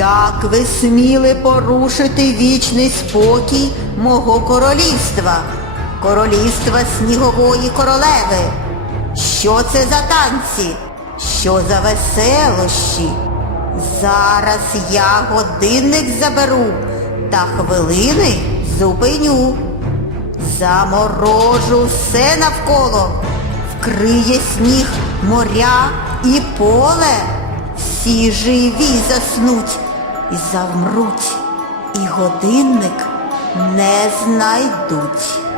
Як ви сміли порушити вічний спокій мого королівства, королівства снігової королеви? Що це за танці? Що за веселощі? Зараз я годинник заберу та хвилини зупиню. Заморожу все навколо, вкриє сніг моря і поле. Всі живі заснуть і завмруть, і годинник не знайдуть.